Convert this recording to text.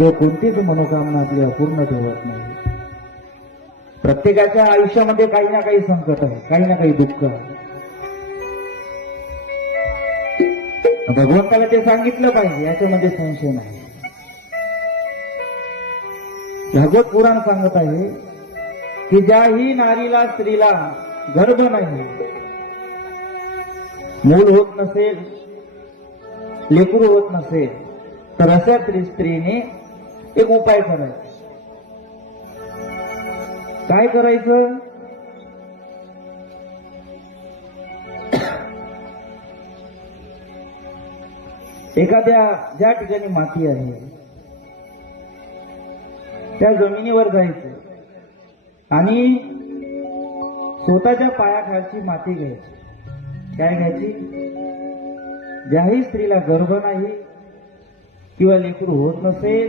देव कोणतीच मनोकामना आपली अपूर्ण ठेवत नाही. प्रत्येकाच्या आयुष्यामध्ये काही ना काही संकट आहे, काही ना काही दुःख आहे. भगवंताला ते सांगितलं पाहिजे, याच्यामध्ये संशय नाही. भागवत पुराण सांगत आहे की ज्याही नारीला स्त्रीला गर्भ नाही, मूल होत नसेल, लेकरू होत नसेल, तर अशा स्त्रीने एक उपाय करायचा. काय करायचं? एखाद्या ज्या ठिकाणी माती आहे त्या जमिनीवर जायचं आणि स्वतःच्या पायाखालची माती घ्यायची. काय घ्यायची? ज्याही स्त्रीला गर्भ नाही किंवा लेकरू होत नसेल